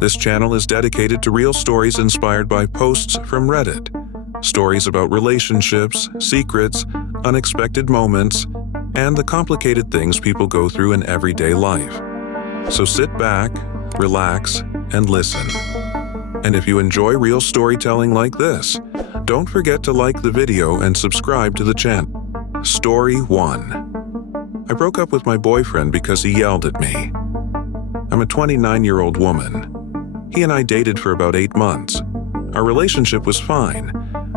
This channel is dedicated to real stories inspired by posts from Reddit. Stories about relationships, secrets, unexpected moments, and the complicated things people go through in everyday life. So sit back, relax, and listen. And if you enjoy real storytelling like this, don't forget to like the video and subscribe to the channel. Story 1. I broke up with my boyfriend because he yelled at me. I'm a 29-year-old woman. He and I dated for about 8 months. Our relationship was fine.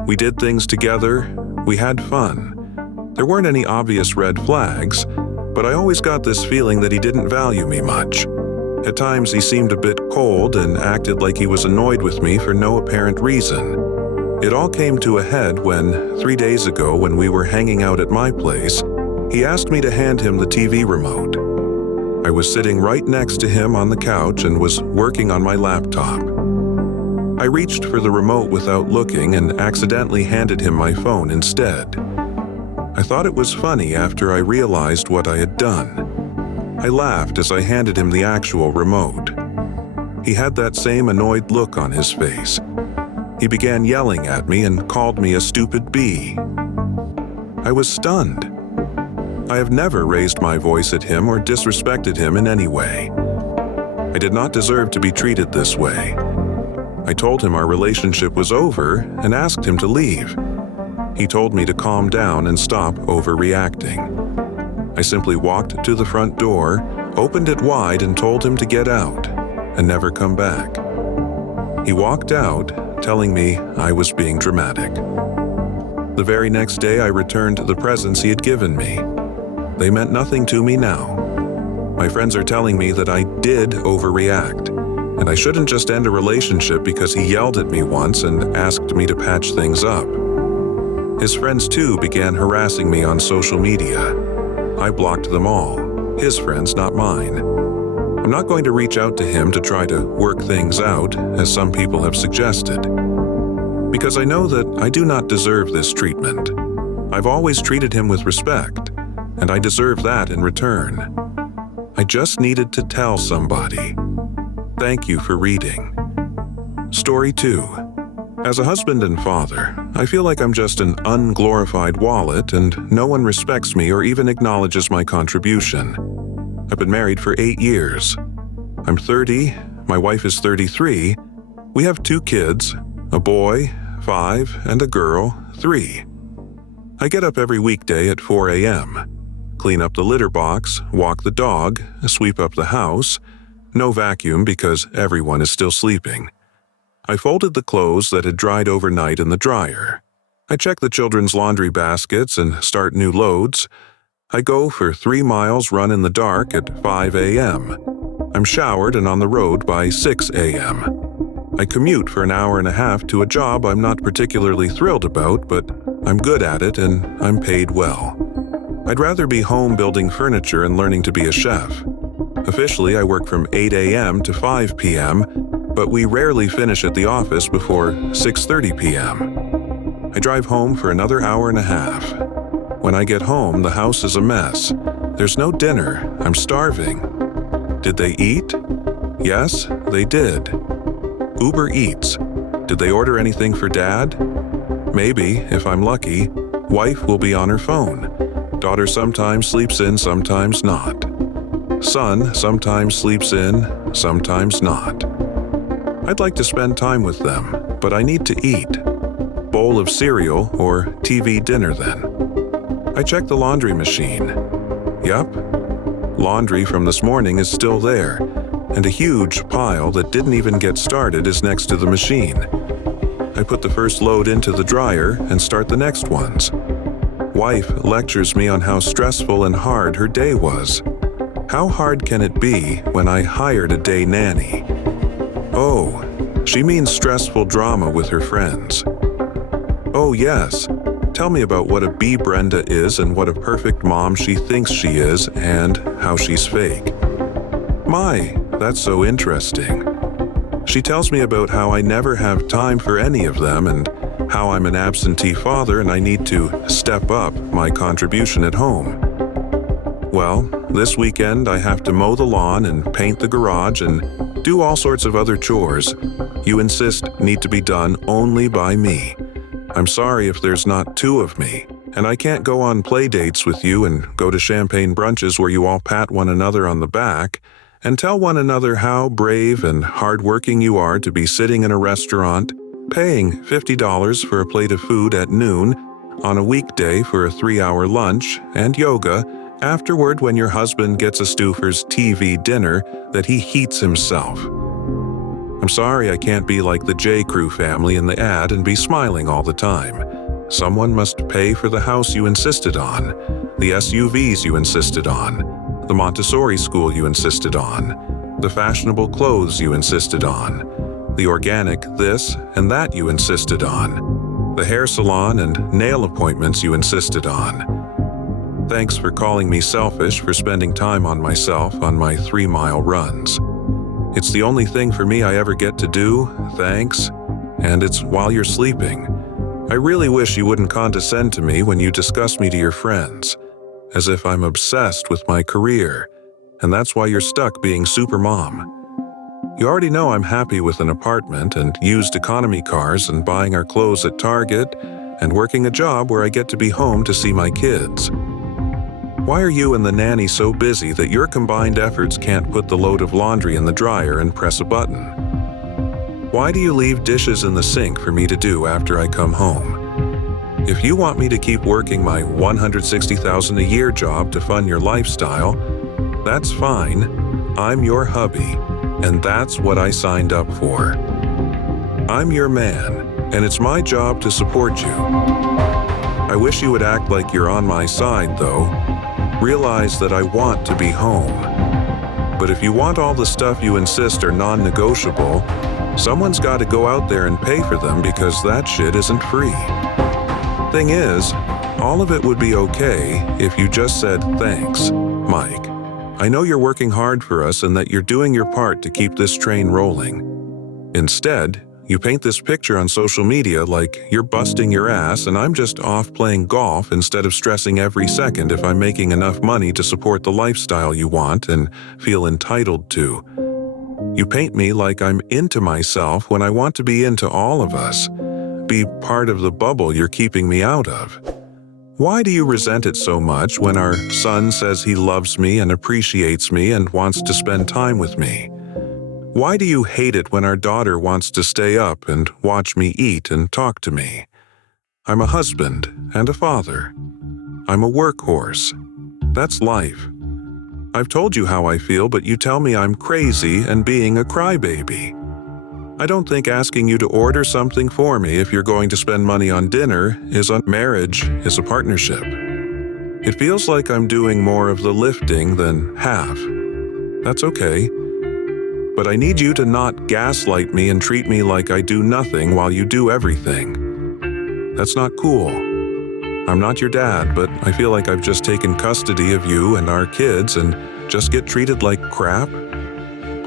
We did things together. We had fun. There weren't any obvious red flags, but I always got this feeling that he didn't value me much. At times, he seemed a bit cold and acted like he was annoyed with me for no apparent reason. It all came to a head when, 3 days ago, when we were hanging out at my place, he asked me to hand him the TV remote. I was sitting right next to him on the couch and was working on my laptop. I reached for the remote without looking and accidentally handed him my phone instead. I thought it was funny after I realized what I had done. I laughed as I handed him the actual remote. He had that same annoyed look on his face. He began yelling at me and called me a stupid bee. I was stunned. I have never raised my voice at him or disrespected him in any way. I did not deserve to be treated this way. I told him our relationship was over and asked him to leave. He told me to calm down and stop overreacting. I simply walked to the front door, opened it wide and told him to get out and never come back. He walked out, telling me I was being dramatic. The very next day I returned the presents he had given me. They meant nothing to me now. My friends are telling me that I did overreact, and I shouldn't just end a relationship because he yelled at me once and asked me to patch things up. His friends too began harassing me on social media. I blocked them all, his friends, not mine. I'm not going to reach out to him to try to work things out, as some people have suggested, because I know that I do not deserve this treatment. I've always treated him with respect, and I deserve that in return. I just needed to tell somebody. Thank you for reading. Story 2. As a husband and father, I feel like I'm just an unglorified wallet and no one respects me or even acknowledges my contribution. I've been married for 8 years. I'm 30, my wife is 33. We have 2 kids, a boy, 5, and a girl, 3. I get up every weekday at 4 a.m., clean up the litter box, walk the dog, sweep up the house. No vacuum because everyone is still sleeping. I folded the clothes that had dried overnight in the dryer. I check the children's laundry baskets and start new loads. I go for 3 miles run in the dark at 5 a.m. I'm showered and on the road by 6 a.m. I commute for an hour and a half to a job I'm not particularly thrilled about, but I'm good at it and I'm paid well. I'd rather be home building furniture and learning to be a chef. Officially, I work from 8 a.m. to 5 p.m., but we rarely finish at the office before 6:30 p.m. I drive home for another hour and a half. When I get home, the house is a mess. There's no dinner. I'm starving. Did they eat? Yes, they did. Uber Eats. Did they order anything for Dad? Maybe, if I'm lucky. Wife will be on her phone. Daughter sometimes sleeps in, sometimes not. Son sometimes sleeps in, sometimes not. I'd like to spend time with them, but I need to eat. Bowl of cereal or TV dinner then. I check the laundry machine. Yup. Laundry from this morning is still there, and a huge pile that didn't even get started is next to the machine. I put the first load into the dryer and start the next ones. Wife lectures me on how stressful and hard her day was. How hard can it be when I hired a day nanny? Oh, she means stressful drama with her friends. Oh yes, tell me about what a bee Brenda is and what a perfect mom she thinks she is and how she's fake. My, that's so interesting. She tells me about how I never have time for any of them and how I'm an absentee father and I need to step up my contribution at home. Well, this weekend I have to mow the lawn and paint the garage and do all sorts of other chores you insist need to be done only by me. I'm sorry if there's not two of me, and I can't go on play dates with you and go to champagne brunches where you all pat one another on the back and tell one another how brave and hardworking you are to be sitting in a restaurant, paying $50 for a plate of food at noon, on a weekday for a 3-hour lunch, and yoga afterward when your husband gets a Stouffer's TV dinner that he heats himself. I'm sorry I can't be like the J. Crew family in the ad and be smiling all the time. Someone must pay for the house you insisted on, the SUVs you insisted on, the Montessori school you insisted on, the fashionable clothes you insisted on, the organic this and that you insisted on, the hair salon and nail appointments you insisted on. Thanks for calling me selfish for spending time on myself on my 3-mile runs. It's the only thing for me I ever get to do, thanks, and it's while you're sleeping. I really wish you wouldn't condescend to me when you discuss me to your friends, as if I'm obsessed with my career, and that's why you're stuck being supermom. You already know I'm happy with an apartment and used economy cars and buying our clothes at Target and working a job where I get to be home to see my kids. Why are you and the nanny so busy that your combined efforts can't put the load of laundry in the dryer and press a button? Why do you leave dishes in the sink for me to do after I come home? If you want me to keep working my $160,000 a year job to fund your lifestyle, that's fine. I'm your hubby, and that's what I signed up for. I'm your man, and it's my job to support you. I wish you would act like you're on my side, though. Realize that I want to be home. But if you want all the stuff you insist are non-negotiable, someone's got to go out there and pay for them because that shit isn't free. Thing is, all of it would be okay if you just said, "Thanks, Mike. I know you're working hard for us and that you're doing your part to keep this train rolling." Instead, you paint this picture on social media like you're busting your ass and I'm just off playing golf instead of stressing every second if I'm making enough money to support the lifestyle you want and feel entitled to. You paint me like I'm into myself when I want to be into all of us, be part of the bubble you're keeping me out of. Why do you resent it so much when our son says he loves me and appreciates me and wants to spend time with me? Why do you hate it when our daughter wants to stay up and watch me eat and talk to me? I'm a husband and a father. I'm a workhorse. That's life. I've told you how I feel, but you tell me I'm crazy and being a crybaby. I don't think asking you to order something for me if you're going to spend money on dinner is a marriage, is a partnership. It feels like I'm doing more of the lifting than half. That's okay. But I need you to not gaslight me and treat me like I do nothing while you do everything. That's not cool. I'm not your dad, but I feel like I've just taken custody of you and our kids and just get treated like crap.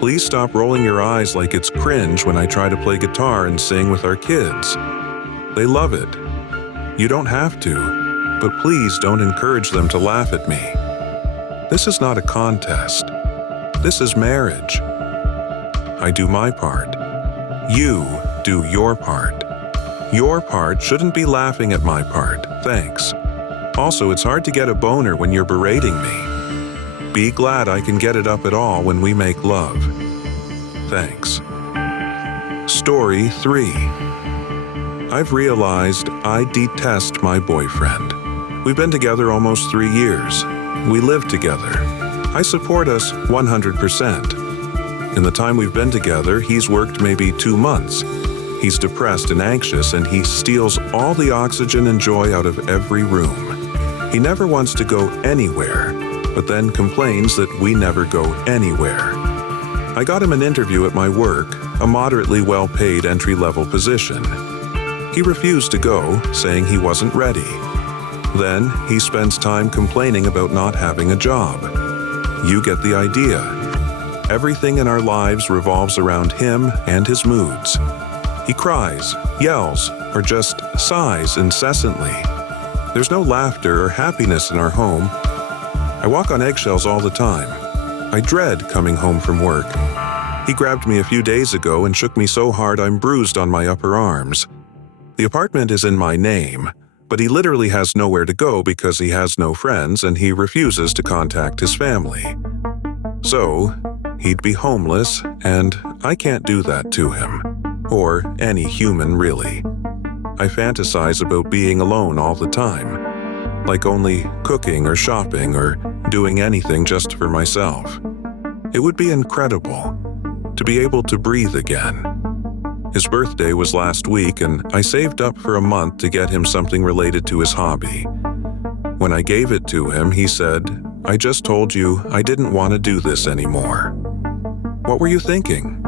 Please stop rolling your eyes like it's cringe when I try to play guitar and sing with our kids. They love it. You don't have to, but please don't encourage them to laugh at me. This is not a contest. This is marriage. I do my part. You do your part. Your part shouldn't be laughing at my part, thanks. Also, it's hard to get a boner when you're berating me. Be glad I can get it up at all when we make love. Thanks. Story 3. I've realized I detest my boyfriend. We've been together almost 3 years. We live together. I support us 100%. In the time we've been together, he's worked maybe 2 months. He's depressed and anxious, and he steals all the oxygen and joy out of every room. He never wants to go anywhere, but then complains that we never go anywhere. I got him an interview at my work, a moderately well-paid entry-level position. He refused to go, saying he wasn't ready. Then he spends time complaining about not having a job. You get the idea. Everything in our lives revolves around him and his moods. He cries, yells, or just sighs incessantly. There's no laughter or happiness in our home. I walk on eggshells all the time. I dread coming home from work. He grabbed me a few days ago and shook me so hard I'm bruised on my upper arms. The apartment is in my name, but he literally has nowhere to go because he has no friends and he refuses to contact his family. So, he'd be homeless, and I can't do that to him. Or any human, really. I fantasize about being alone all the time, like only cooking or shopping or doing anything just for myself. It would be incredible to be able to breathe again. His birthday was last week, and I saved up for a month to get him something related to his hobby. When I gave it to him, he said, "I just told you I didn't want to do this anymore." What were you thinking?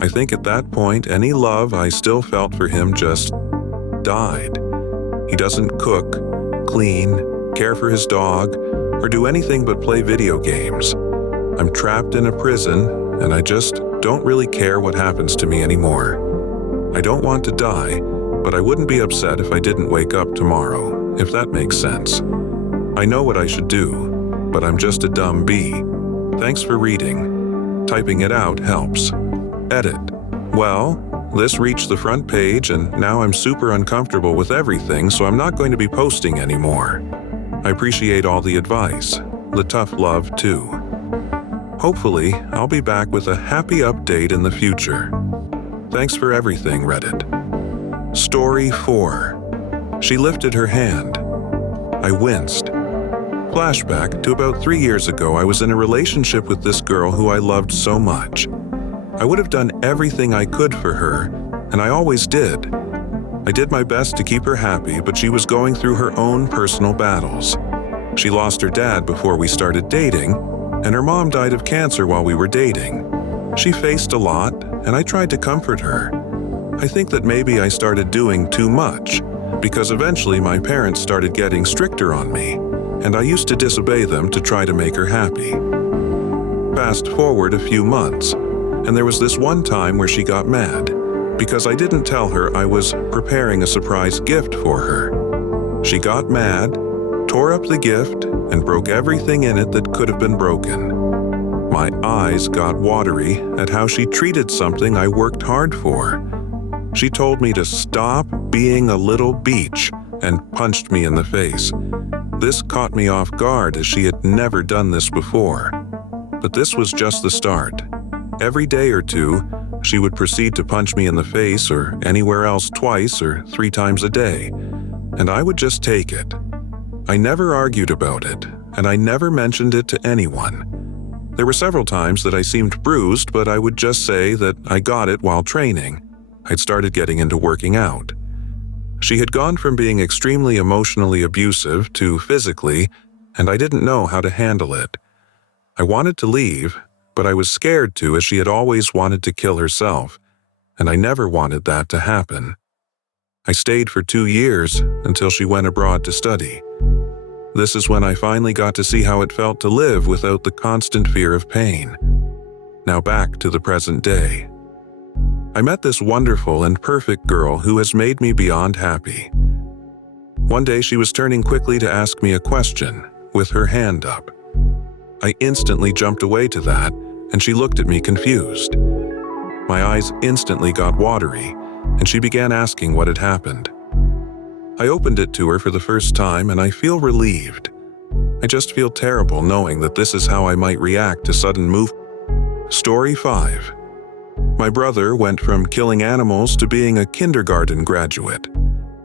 I think at that point, any love I still felt for him just died. He doesn't cook, clean, care for his dog, or do anything but play video games. I'm trapped in a prison, and I just don't really care what happens to me anymore. I don't want to die, but I wouldn't be upset if I didn't wake up tomorrow, if that makes sense. I know what I should do, but I'm just a dumb bee. Thanks for reading. Typing it out helps. Edit. Well, this reached the front page and now I'm super uncomfortable with everything, so I'm not going to be posting anymore. I appreciate all the advice, the tough love too. Hopefully, I'll be back with a happy update in the future. Thanks for everything, Reddit. Story 4. She lifted her hand. I winced. Flashback to about 3 years ago, I was in a relationship with this girl who I loved so much. I would have done everything I could for her, and I always did. I did my best to keep her happy, but she was going through her own personal battles. She lost her dad before we started dating, and her mom died of cancer while we were dating. She faced a lot, and I tried to comfort her. I think that maybe I started doing too much, because eventually my parents started getting stricter on me, and I used to disobey them to try to make her happy. Fast forward a few months, and there was this one time where she got mad, because I didn't tell her I was preparing a surprise gift for her. She got mad, tore up the gift, and broke everything in it that could have been broken. My eyes got watery at how she treated something I worked hard for. She told me to stop being a little beach and punched me in the face. This caught me off guard as she had never done this before. But this was just the start. Every day or two, she would proceed to punch me in the face or anywhere else twice or 3 times a day, and I would just take it. I never argued about it, and I never mentioned it to anyone. There were several times that I seemed bruised, but I would just say that I got it while training. I'd started getting into working out. She had gone from being extremely emotionally abusive to physically, and I didn't know how to handle it. I wanted to leave, but I was scared to, as she had always wanted to kill herself, and I never wanted that to happen. I stayed for 2 years until she went abroad to study. This is when I finally got to see how it felt to live without the constant fear of pain. Now back to the present day. I met this wonderful and perfect girl who has made me beyond happy. One day she was turning quickly to ask me a question, with her hand up. I instantly jumped away to that, and she looked at me confused. My eyes instantly got watery, and she began asking what had happened. I opened it to her for the first time, and I feel relieved. I just feel terrible knowing that this is how I might react to sudden movement. Story 5. My brother went from killing animals to being a kindergarten graduate.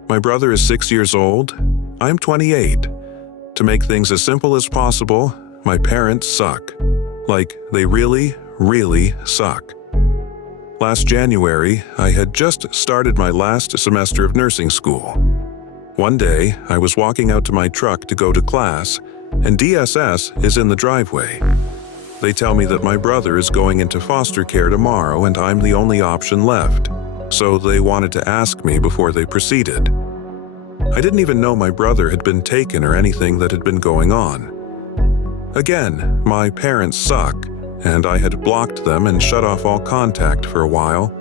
My brother is 6 years old. I'm 28. To make things as simple as possible, my parents suck. Like, they really, really suck. Last January, I had just started my last semester of nursing school. One day, I was walking out to my truck to go to class, and DSS is in the driveway. They tell me that my brother is going into foster care tomorrow and I'm the only option left, so they wanted to ask me before they proceeded. I didn't even know my brother had been taken or anything that had been going on. Again, my parents suck, and I had blocked them and shut off all contact for a while.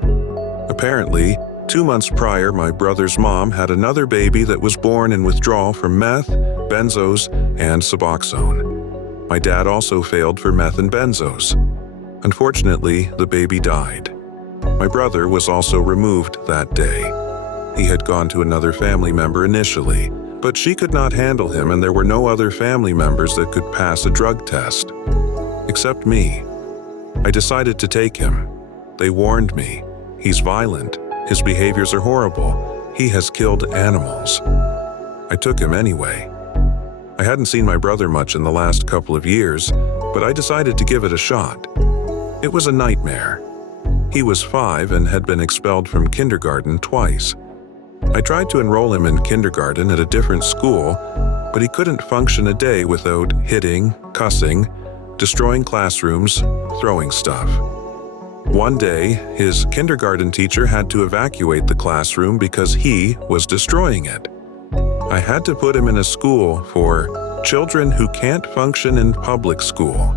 Apparently, 2 months prior, my brother's mom had another baby that was born in withdrawal from meth, benzos, and Suboxone. My dad also failed for meth and benzos. Unfortunately, the baby died. My brother was also removed that day. He had gone to another family member initially, but she could not handle him and there were no other family members that could pass a drug test. Except me. I decided to take him. They warned me. He's violent. His behaviors are horrible. He has killed animals. I took him anyway. I hadn't seen my brother much in the last couple of years, but I decided to give it a shot. It was a nightmare. He was 5 and had been expelled from kindergarten twice. I tried to enroll him in kindergarten at a different school, but he couldn't function a day without hitting, cussing, destroying classrooms, throwing stuff. One day, his kindergarten teacher had to evacuate the classroom because he was destroying it. I had to put him in a school for children who can't function in public school.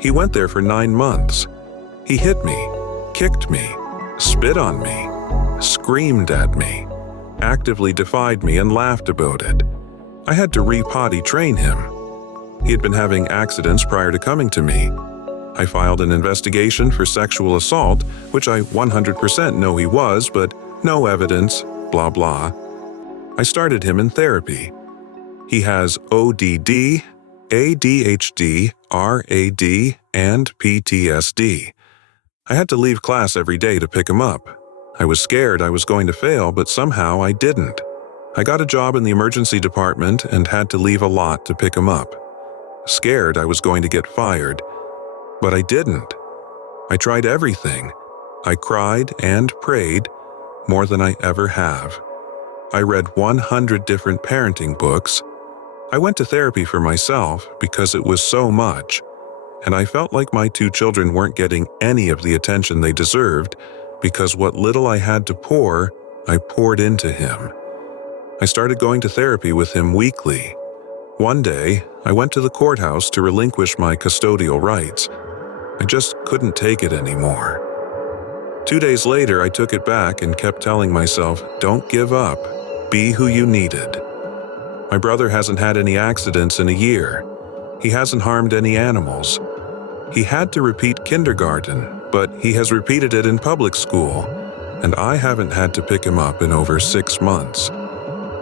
He went there for 9 months. He hit me, kicked me, spit on me, screamed at me, actively defied me and laughed about it. I had to re-potty train him. He had been having accidents prior to coming to me. I filed an investigation for sexual assault, which I 100% know he was, but no evidence, blah blah. I started him in therapy. He has ODD, ADHD, RAD, and PTSD. I had to leave class every day to pick him up. I was scared I was going to fail, but somehow I didn't. I got a job in the emergency department and had to leave a lot to pick him up. Scared I was going to get fired, but I didn't. I tried everything. I cried and prayed more than I ever have. I read 100 different parenting books. I went to therapy for myself because it was so much, and I felt like my 2 children weren't getting any of the attention they deserved because what little I had to pour, I poured into him. I started going to therapy with him weekly. One day, I went to the courthouse to relinquish my custodial rights. I just couldn't take it anymore. 2 days later, I took it back and kept telling myself, don't give up, be who you needed. My brother hasn't had any accidents in a year. He hasn't harmed any animals. He had to repeat kindergarten, but he has repeated it in public school, and I haven't had to pick him up in over 6 months.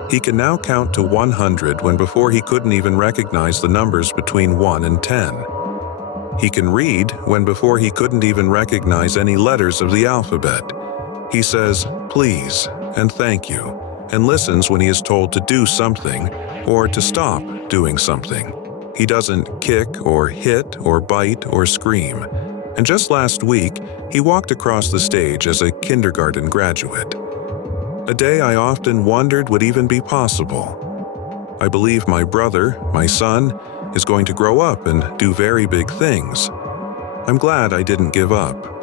He can now count to 100 when before he couldn't even recognize the numbers between 1 and 10. He can read when before he couldn't even recognize any letters of the alphabet. He says, please, and thank you, and listens when he is told to do something or to stop doing something. He doesn't kick or hit or bite or scream. And just last week, he walked across the stage as a kindergarten graduate. A day I often wondered would even be possible. I believe my brother, my son, is going to grow up and do very big things. I'm glad I didn't give up.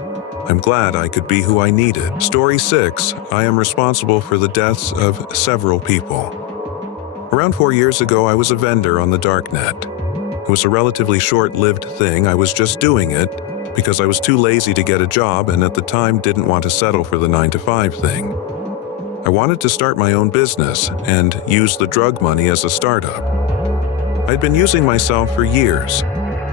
I'm glad I could be who I needed. Story 6, I am responsible for the deaths of several people. Around 4 years ago, I was a vendor on the darknet. It was a relatively short-lived thing. I was just doing it because I was too lazy to get a job and at the time didn't want to settle for the 9-to-5 thing. I wanted to start my own business and use the drug money as a startup. I'd been using myself for years,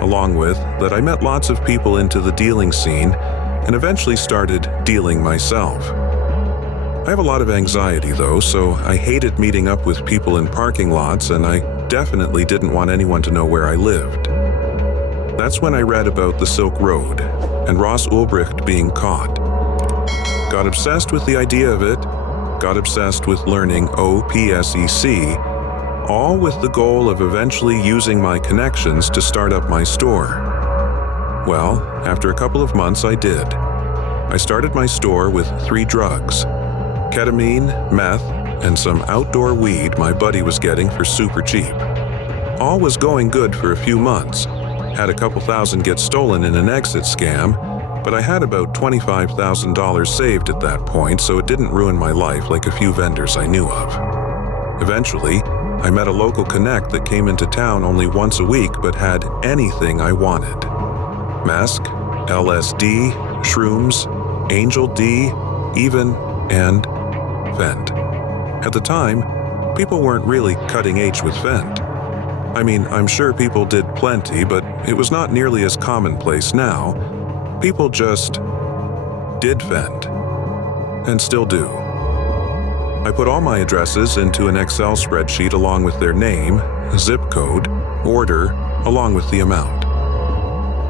along with that I met lots of people into the dealing scene and eventually started dealing myself. I have a lot of anxiety though, so I hated meeting up with people in parking lots and I definitely didn't want anyone to know where I lived. That's when I read about the Silk Road and Ross Ulbricht being caught. Got obsessed with the idea of it, got obsessed with learning OPSEC, all with the goal of eventually using my connections to start up my store. Well, after a couple of months I did. I started my store with 3 drugs: ketamine, meth, and some outdoor weed my buddy was getting for super cheap. All was going good for a few months. Had a couple thousand get stolen in an exit scam, but I had about $25,000 saved at that point, so it didn't ruin my life like a few vendors I knew of. Eventually, I met a local connect that came into town only once a week but had anything I wanted. Mesc, LSD, shrooms, Angel D, even, and Fent. At the time, people weren't really cutting edge with Fent. I mean, I'm sure people did plenty, but it was not nearly as commonplace now. People just did vent, and still do. I put all my addresses into an Excel spreadsheet along with their name, zip code, order, along with the amount.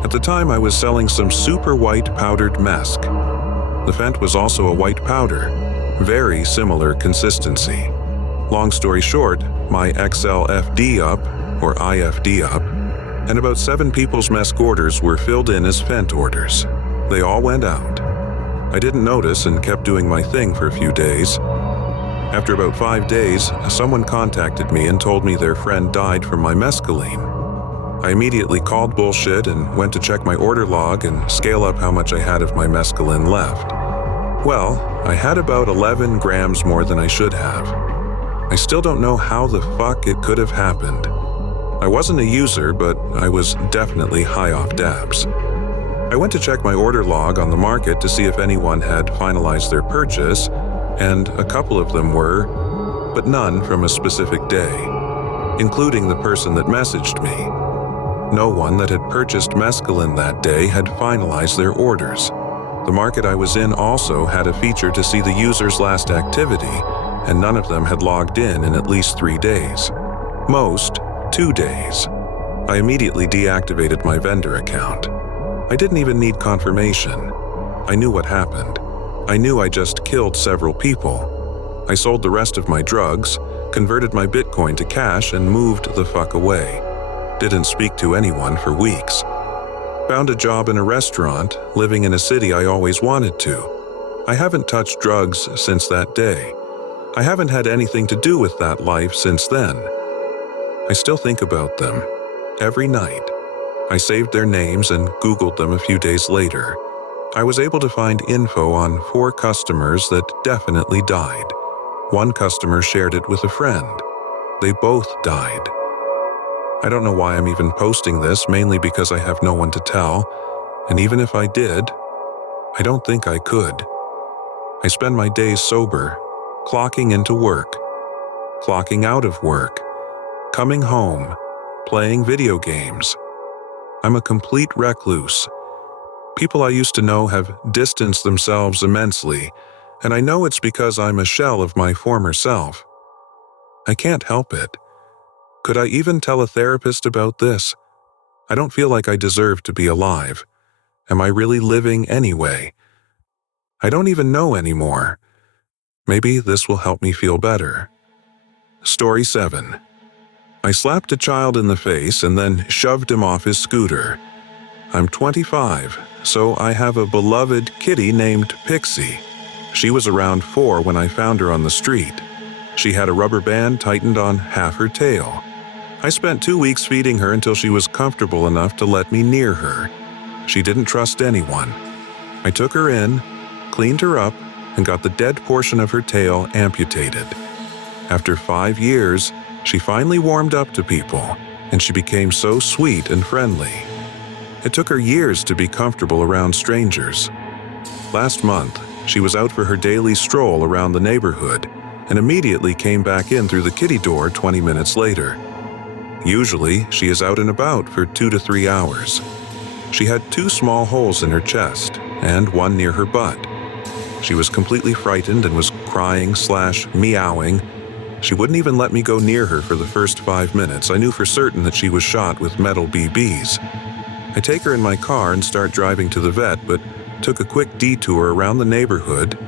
At the time, I was selling some super white powdered mesk. The vent was also a white powder, very similar consistency. Long story short, my XLFD up, or IFD up, and about 7 people's mesk orders were filled in as vent orders. They all went out. I didn't notice and kept doing my thing for a few days. After about 5 days, someone contacted me and told me their friend died from my mescaline. I immediately called bullshit and went to check my order log and scale up how much I had of my mescaline left. Well, I had about 11 grams more than I should have. I still don't know how the fuck it could have happened. I wasn't a user, but I was definitely high off dabs. I went to check my order log on the market to see if anyone had finalized their purchase, and a couple of them were, but none from a specific day, including the person that messaged me. No one that had purchased mescaline that day had finalized their orders. The market I was in also had a feature to see the user's last activity, and none of them had logged in at least 3 days. Most, 2 days. I immediately deactivated my vendor account. I didn't even need confirmation. I knew what happened. I knew I just killed several people. I sold the rest of my drugs, converted my Bitcoin to cash, and moved the fuck away. Didn't speak to anyone for weeks. Found a job in a restaurant, living in a city I always wanted to. I haven't touched drugs since that day. I haven't had anything to do with that life since then. I still think about them, every night. I saved their names and Googled them a few days later. I was able to find info on 4 customers that definitely died. 1 customer shared it with a friend. They both died. I don't know why I'm even posting this, mainly because I have no one to tell, and even if I did, I don't think I could. I spend my days sober, clocking into work, clocking out of work, coming home, playing video games. I'm a complete recluse. People I used to know have distanced themselves immensely, and I know it's because I'm a shell of my former self. I can't help it. Could I even tell a therapist about this? I don't feel like I deserve to be alive. Am I really living anyway? I don't even know anymore. Maybe this will help me feel better. Story 7. I slapped a child in the face and then shoved him off his scooter. I'm 25, so I have a beloved kitty named Pixie. She was around 4 when I found her on the street. She had a rubber band tightened on half her tail. I spent 2 weeks feeding her until she was comfortable enough to let me near her. She didn't trust anyone. I took her in, cleaned her up, and got the dead portion of her tail amputated. After 5 years, she finally warmed up to people, and she became so sweet and friendly. It took her years to be comfortable around strangers. Last month, she was out for her daily stroll around the neighborhood, and immediately came back in through the kitty door 20 minutes later. Usually, she is out and about for 2 to 3 hours. She had 2 small holes in her chest and 1 near her butt. She was completely frightened and was crying/meowing. She wouldn't even let me go near her for the first 5 minutes. I knew for certain that she was shot with metal BBs. I take her in my car and start driving to the vet, but took a quick detour around the neighborhood.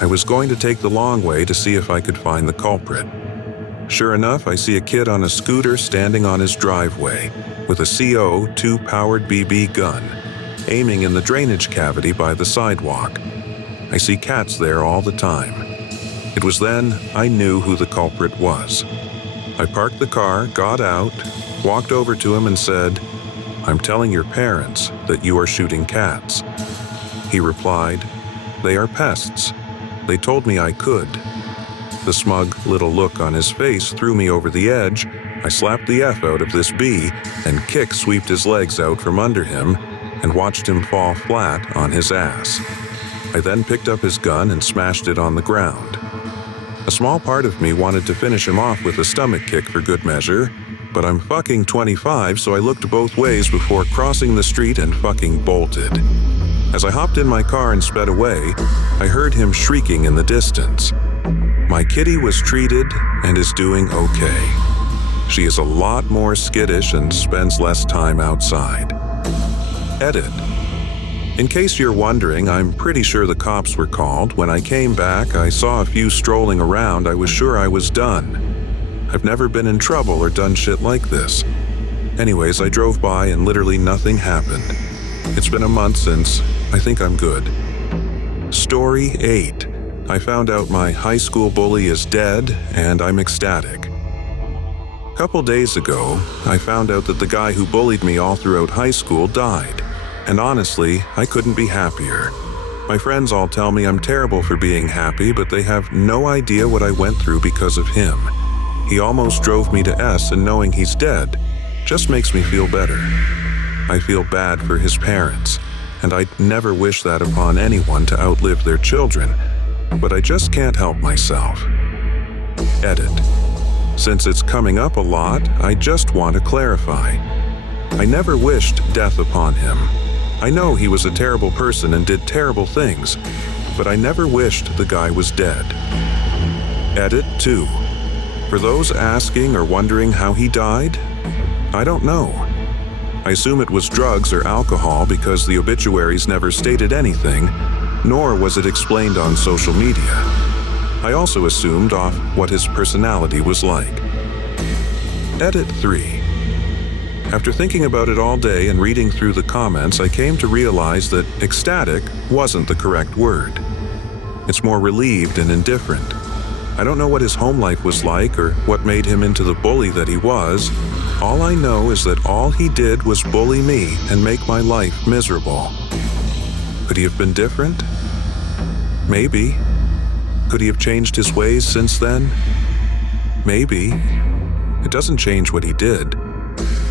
I was going to take the long way to see if I could find the culprit. Sure enough, I see a kid on a scooter standing on his driveway with a CO2 powered BB gun, aiming in the drainage cavity by the sidewalk. I see cats there all the time. It was then I knew who the culprit was. I parked the car, got out, walked over to him and said, "I'm telling your parents that you are shooting cats." He replied, "They are pests. They told me I could." The smug little look on his face threw me over the edge. I slapped the F out of this bee and kick-sweeped his legs out from under him and watched him fall flat on his ass. I then picked up his gun and smashed it on the ground. A small part of me wanted to finish him off with a stomach kick for good measure, but I'm fucking 25, so I looked both ways before crossing the street and fucking bolted. As I hopped in my car and sped away, I heard him shrieking in the distance. My kitty was treated and is doing okay. She is a lot more skittish and spends less time outside. Edit. In case you're wondering, I'm pretty sure the cops were called. When I came back, I saw a few strolling around. I was sure I was done. I've never been in trouble or done shit like this. Anyways, I drove by and literally nothing happened. It's been a month since. I think I'm good. Story 8. I found out my high school bully is dead, and I'm ecstatic. A couple days ago, I found out that the guy who bullied me all throughout high school died. And honestly, I couldn't be happier. My friends all tell me I'm terrible for being happy, but they have no idea what I went through because of him. He almost drove me to S, and knowing he's dead just makes me feel better. I feel bad for his parents, and I'd never wish that upon anyone to outlive their children, but I just can't help myself. Edit. Since it's coming up a lot, I just want to clarify. I never wished death upon him. I know he was a terrible person and did terrible things, but I never wished the guy was dead. Edit 2. For those asking or wondering how he died, I don't know. I assume it was drugs or alcohol because the obituaries never stated anything, nor was it explained on social media. I also assumed off what his personality was like. Edit 3. After thinking about it all day and reading through the comments, I came to realize that ecstatic wasn't the correct word. It's more relieved and indifferent. I don't know what his home life was like or what made him into the bully that he was. All I know is that all he did was bully me and make my life miserable. Could he have been different? Maybe. Could he have changed his ways since then? Maybe. It doesn't change what he did.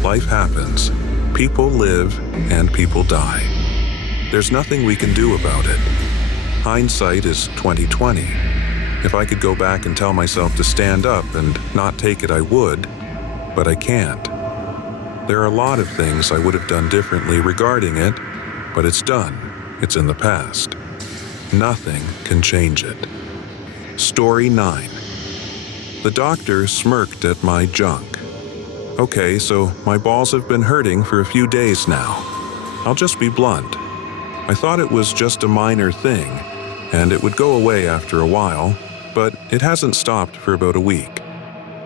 Life happens. People live and people die. There's nothing we can do about it. Hindsight is 20/20. If I could go back and tell myself to stand up and not take it, I would, but I can't. There are a lot of things I would have done differently regarding it, but it's done. It's in the past. Nothing can change it. Story 9. The doctor smirked at my junk. Okay, so my balls have been hurting for a few days now. I'll just be blunt. I thought it was just a minor thing, and it would go away after a while, but it hasn't stopped for about a week.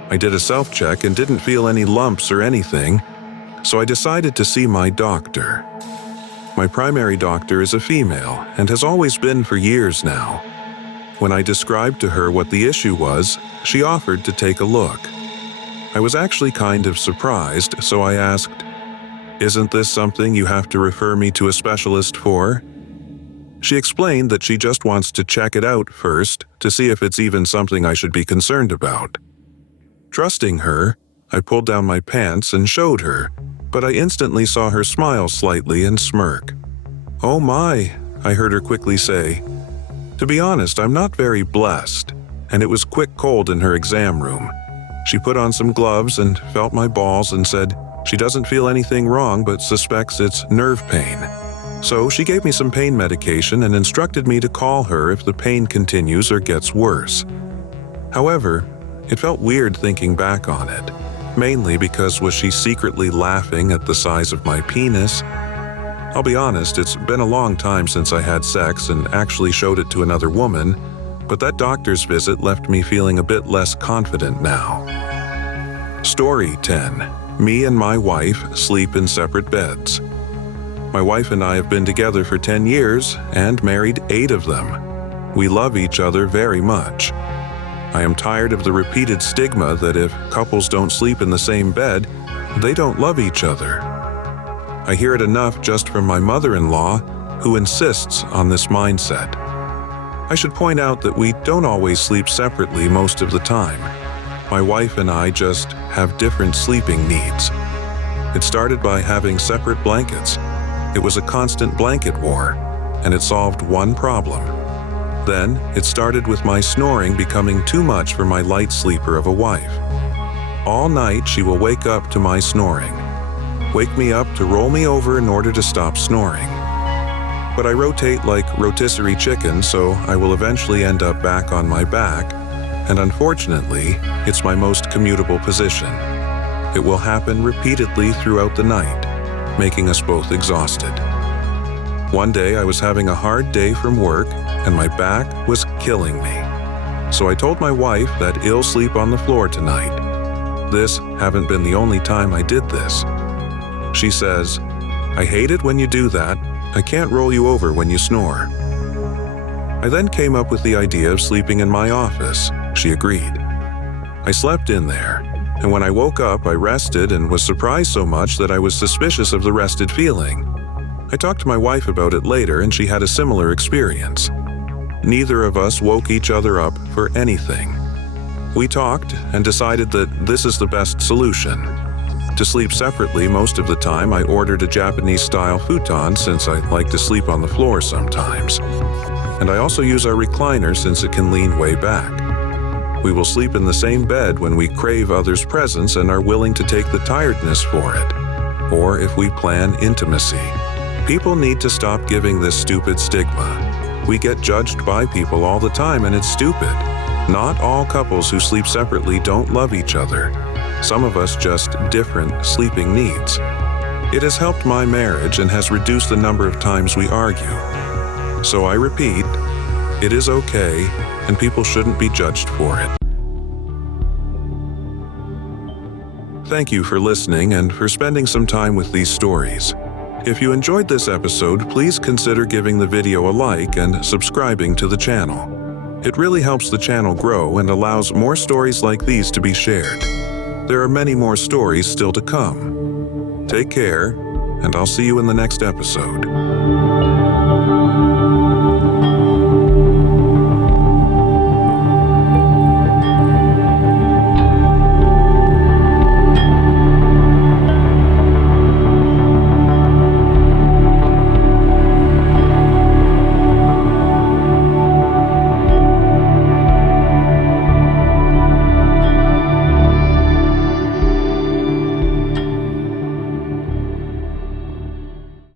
I did a self-check and didn't feel any lumps or anything, so I decided to see my doctor. My primary doctor is a female and has always been for years now. When I described to her what the issue was, she offered to take a look. I was actually kind of surprised, so I asked, "Isn't this something you have to refer me to a specialist for?" She explained that she just wants to check it out first to see if it's even something I should be concerned about. Trusting her, I pulled down my pants and showed her, but I instantly saw her smile slightly and smirk. "Oh my," I heard her quickly say. To be honest, I'm not very blessed, and it was quick cold in her exam room. She put on some gloves and felt my balls and said she doesn't feel anything wrong but suspects it's nerve pain. So she gave me some pain medication and instructed me to call her if the pain continues or gets worse. However, it felt weird thinking back on it, mainly because was she secretly laughing at the size of my penis? I'll be honest, it's been a long time since I had sex and actually showed it to another woman, but that doctor's visit left me feeling a bit less confident now. Story 10. Me and my wife sleep in separate beds. My wife and I have been together for 10 years and married 8 of them. We love each other very much. I am tired of the repeated stigma that if couples don't sleep in the same bed, they don't love each other. I hear it enough just from my mother-in-law, who insists on this mindset. I should point out that we don't always sleep separately most of the time. My wife and I just have different sleeping needs. It started by having separate blankets. It was a constant blanket war, and it solved one problem. Then, it started with my snoring becoming too much for my light sleeper of a wife. All night, she will wake up to my snoring. Wake me up to roll me over in order to stop snoring. but I rotate like rotisserie chicken, so I will eventually end up back on my back, and unfortunately, it's my most commutable position. It will happen repeatedly throughout the night, making us both exhausted. One day I was having a hard day from work, and my back was killing me. So I told my wife that I'll sleep on the floor tonight. This haven't been the only time I did this. She says, "I hate it when you do that. I can't roll you over when you snore." I then came up with the idea of sleeping in my office. She agreed. I slept in there, and when I woke up, I rested and was surprised so much that I was suspicious of the rested feeling. I talked to my wife about it later, and she had a similar experience. Neither of us woke each other up for anything. We talked and decided that this is the best solution. To sleep separately most of the time, I ordered a Japanese-style futon since I like to sleep on the floor sometimes. And I also use our recliner since it can lean way back. We will sleep in the same bed when we crave others' presence and are willing to take the tiredness for it, or if we plan intimacy. People need to stop giving this stupid stigma. We get judged by people all the time, and it's stupid. Not all couples who sleep separately don't love each other. Some of us just different sleeping needs. It has helped my marriage and has reduced the number of times we argue. So I repeat, it is okay, and people shouldn't be judged for it. Thank you for listening and for spending some time with these stories. If you enjoyed this episode, please consider giving the video a like and subscribing to the channel. It really helps the channel grow and allows more stories like these to be shared. There are many more stories still to come. Take care, and I'll see you in the next episode.